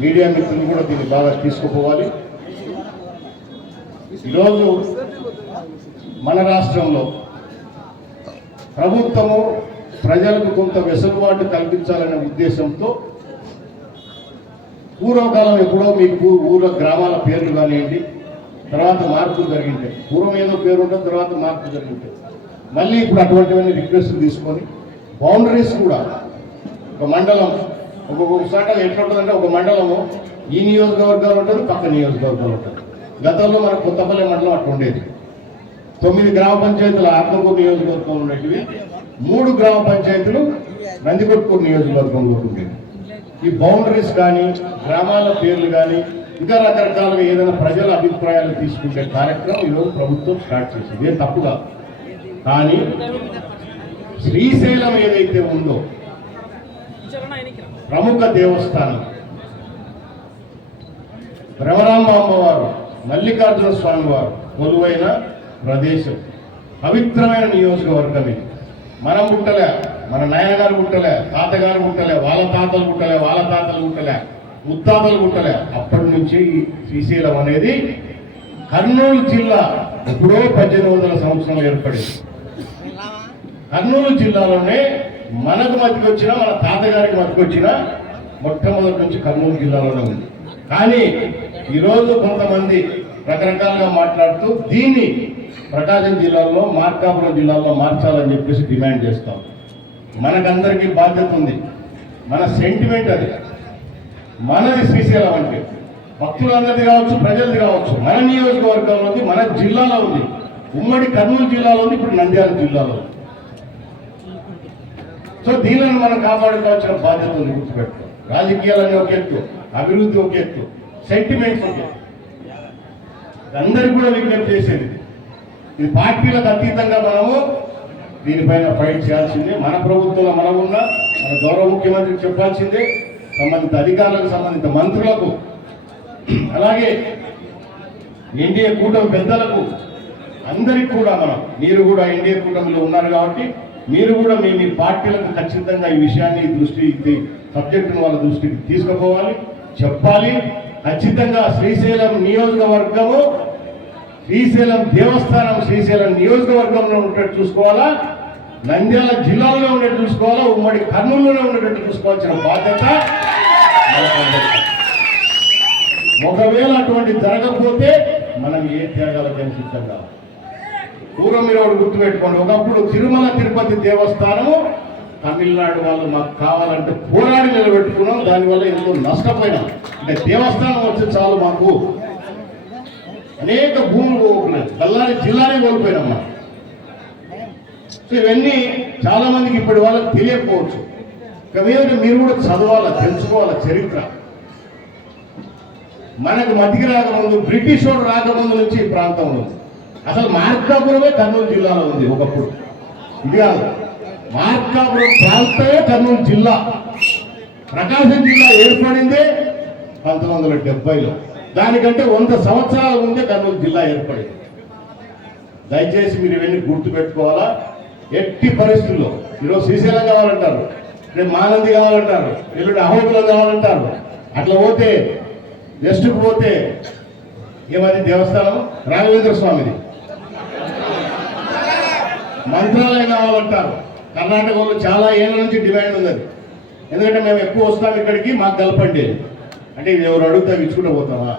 Media మిత్రులు కూడా దీన్ని బాగా తీసుకుపోవాలి. ఈరోజు మన రాష్ట్రంలో ప్రభుత్వము ప్రజలకు కొంత వెసులుబాటు కల్పించాలనే ఉద్దేశంతో పూర్వకాలం ఎప్పుడో మీకు ఊళ్ళో గ్రామాల పేర్లు కానివ్వండి, తర్వాత మార్పులు జరిగింటాయి. పూర్వం ఏదో పేరు ఉంటుంది, తర్వాత మార్పులు జరిగింటాయి. మళ్ళీ ఇప్పుడు అటువంటివన్నీ రిక్వెస్ట్లు తీసుకొని బౌండరీస్ కూడా ఒక మండలం ఒక్కొక్కసారి ఎట్లుంటుందంటే ఒక మండలము ఈ నియోజకవర్గాలు ఉంటుంది, పక్క నియోజకవర్గాలు ఉంటుంది. గతంలో మన కొత్తపల్లి మండలం అట్లా ఉండేది. 9 గ్రామ పంచాయతీలు ఆత్మకూరు నియోజకవర్గం ఉండేటివి, 3 గ్రామ పంచాయతీలు నందికొట్కూరు నియోజకవర్గంలో ఉండేది. ఈ బౌండరీస్ కానీ గ్రామాల పేర్లు కానీ ఇంకా రకరకాలుగా ఏదైనా ప్రజల అభిప్రాయాలు తీసుకుంటే కార్యక్రమం ఈరోజు ప్రభుత్వం స్టార్ట్ చేసింది. ఏం తప్పు కాదు. కానీ శ్రీశైలం ఏదైతే ఉందో ప్రముఖ దేవస్థానం, భ్రమరాంబ అమ్మవారు, మల్లికార్జున స్వామి వారు కొలువైన ప్రదేశం, పవిత్రమైన నియోజకవర్గం ఇది. మనం పుట్టలే, మన నాయనగారు పుట్టలే, తాతగారు పుట్టలే, వాళ్ళ తాతలు పుట్టలే, వాళ్ళ తాతలు పుట్టలే, ముత్తాతలు పుట్టలే. అప్పటి నుంచి ఈ శ్రీశైలం అనేది కర్నూలు జిల్లా ఎప్పుడో 1800 సంవత్సరాలు ఏర్పడింది. కర్నూలు జిల్లాలోనే మనకు మతికొచ్చిన, మన తాతగారికి మతికొచ్చిన మొట్టమొదటి నుంచి కర్నూలు జిల్లాలోనే ఉంది. కానీ ఈరోజు కొంతమంది రకరకాలుగా మాట్లాడుతూ దీన్ని ప్రకాశం జిల్లాలో, మార్కాపురం జిల్లాలో మార్చాలని చెప్పేసి డిమాండ్ చేస్తాం. మనకందరికీ బాధ్యత ఉంది, మన సెంటిమెంట్ అది. మనది శ్రీశైలం అంటే భక్తులందరిది కావచ్చు, ప్రజలది కావచ్చు, మన నియోజకవర్గంలో ఉంది, మన జిల్లాలో ఉంది, ఉమ్మడి కర్నూలు జిల్లాలో ఉంది, ఇప్పుడు నంద్యాల జిల్లాలో ఉంది. సో దీనిని మనం కాపాడుకోవాల్సిన బాధ్యత ఉంది. గుర్తుపెట్టుకో, రాజకీయాలన్నీ ఒక ఎత్తు, అభివృద్ధి ఒక ఎత్తు, సెంటిమెంట్స్ ఒక ఎత్తు. అందరికి కూడా విజ్ఞప్తి చేసేది ఇది పార్టీలకు అతీతంగా మనము దీనిపైన ఫైట్ చేయాల్సిందే. మన ప్రభుత్వంలో మనం ఉన్న మన గౌరవ ముఖ్యమంత్రికి చెప్పాల్సిందే, సంబంధిత అధికారులకు, సంబంధిత మంత్రులకు, అలాగే ఎన్డీఏ కూటమి పెద్దలకు, అందరికి కూడా మీరు కూడా ఎన్డీఏ కూటమిలో ఉన్నారు కాబట్టి మీరు కూడా మీ పార్టీలకు ఖచ్చితంగా ఈ విషయాన్ని దృష్టి సబ్జెక్టును వాళ్ళ దృష్టికి తీసుకుపోవాలి, చెప్పాలి. ఖచ్చితంగా శ్రీశైలం నియోజకవర్గము, శ్రీశైలం దేవస్థానం శ్రీశైలం నియోజకవర్గంలో ఉండేట్టు చూసుకోవాలా, నంద్యాల జిల్లాలో ఉండేట్టు చూసుకోవాలా, ఉమ్మడి కర్నూలులోనే ఉండేటట్టు చూసుకోవాల్సిన బాధ్యత. ఒకవేళ అటువంటి జరగకపోతే మనం ఏ త్యాగాలకైనా సిద్ధంగా. పూర్వం మీరు ఒకటి గుర్తుపెట్టుకోండి, ఒకప్పుడు తిరుమల తిరుపతి దేవస్థానము తమిళనాడు వాళ్ళు మాకు కావాలంటే పోరాడి నిలబెట్టుకున్నాం. దానివల్ల ఎంతో నష్టపోయినాం. అంటే దేవస్థానం వచ్చి చాలు మాకు అనేక భూములు కోల్పోయినాయి, బళ్ళారి జిల్లానే కోల్పోయినాం. సో ఇవన్నీ చాలా మందికి ఇప్పటి వాళ్ళకి తెలియకపోవచ్చు. ఇక మీద మీరు కూడా చదవాలా, తెలుసుకోవాలా చరిత్ర. మనకు మధ్యకి రాకముందు, బ్రిటిష్ వాడు రాకముందు నుంచి ఈ ప్రాంతంలో ఉంది. అసలు మార్కాపురమే కర్నూలు జిల్లాలో ఉంది ఒకప్పుడు. ఇది కాదు, మార్కాపురం ప్రాంతమే కర్నూలు జిల్లా. ప్రకాశం జిల్లా ఏర్పడిందే 1970లో. దానికంటే 100 సంవత్సరాల ముందే కర్నూలు జిల్లా ఏర్పడింది. దయచేసి మీరు ఇవన్నీ గుర్తుపెట్టుకోవాలా. ఎట్టి పరిస్థితుల్లో ఈరోజు శ్రీశైలం కావాలంటారు, రేపు మానంది కావాలంటారు, ఎల్లుండి అహోబిలం కావాలంటారు. అట్లా పోతే వెస్ట్కు పోతే ఏమది దేవస్థానం రాఘవేంద్ర స్వామిది, మంత్రాలయం కావాలంటారు. కర్ణాటకలో చాలా ఏళ్ళ నుంచి డిమాండ్ ఉంది. ఎందుకంటే మేము ఎక్కువ వస్తాం ఇక్కడికి, మాకు కలపండి అంటే ఎవరు అడుగుతా ఇచ్చుకుంటూ పోతామా?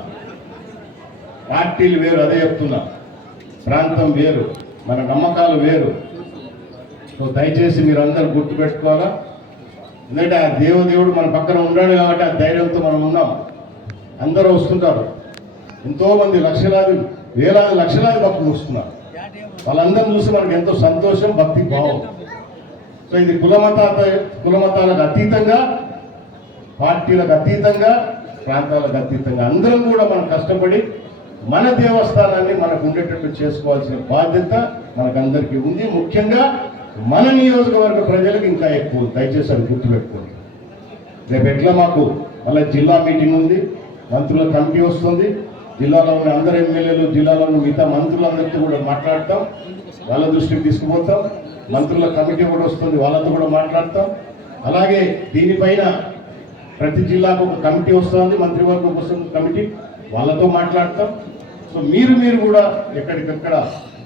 పార్టీలు వేరు, అదే చెప్తున్నా. ప్రాంతం వేరు, మన నమ్మకాలు వేరు. సో దయచేసి మీరు అందరూ గుర్తుపెట్టుకోవాలా. ఎందుకంటే ఆ దేవుడు మన పక్కన ఉన్నాడు కాబట్టి ఆ ధైర్యంతో మనం ఉన్నాం. అందరూ వస్తుంటారు, ఎంతోమంది లక్షలాది వేలాది లక్షలాది భక్తులు వస్తున్నారు. వాళ్ళందరూ చూసి మనకు ఎంతో సంతోషం, భక్తి భావం. సో ఇది కులమతాలకు అతీతంగా, పార్టీలకు అతీతంగా, ప్రాంతాలకు అతీతంగా అందరం కూడా మనం కష్టపడి మన దేవస్థానాన్ని మనకు ఉండేటట్టు చేసుకోవాల్సిన బాధ్యత మనకందరికీ ఉంది. ముఖ్యంగా మన నియోజకవర్గ ప్రజలకు ఇంకా ఎక్కువ. దయచేసి అది గుర్తుపెట్టుకోండి. రేపు ఎట్లా మాకు మళ్ళీ జిల్లా మీటింగ్ ఉంది, మంత్రుల కమిటీ వస్తుంది, జిల్లాలో ఉన్న అందరు ఎమ్మెల్యేలు, జిల్లాలో ఉన్న మిగతా మంత్రులందరితో కూడా మాట్లాడతాం, వాళ్ళ దృష్టికి తీసుకుపోతాం. మంత్రుల కమిటీ కూడా వస్తుంది, వాళ్ళతో కూడా మాట్లాడతాం. అలాగే దీనిపైన ప్రతి జిల్లాకు ఒక కమిటీ వస్తుంది, మంత్రివర్గం వస్తుంది కమిటీ, వాళ్ళతో మాట్లాడతాం. సో మీరు కూడా ఎక్కడికక్కడ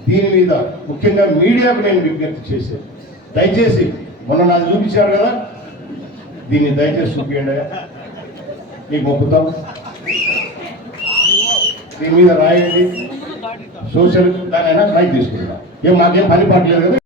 దీని మీద ముఖ్యంగా మీడియాకు నేను విజ్ఞప్తి చేసేది, దయచేసి మొన్న నాకు చూపించారు కదా, దీన్ని దయచేసి చూపించండి, మీకు మొక్కుతాం. దీని మీద రాయండి, సోషల్ దాని అయినా ట్రై తీసుకుంటాం. మాకేం పని పట్టలేదు కదా.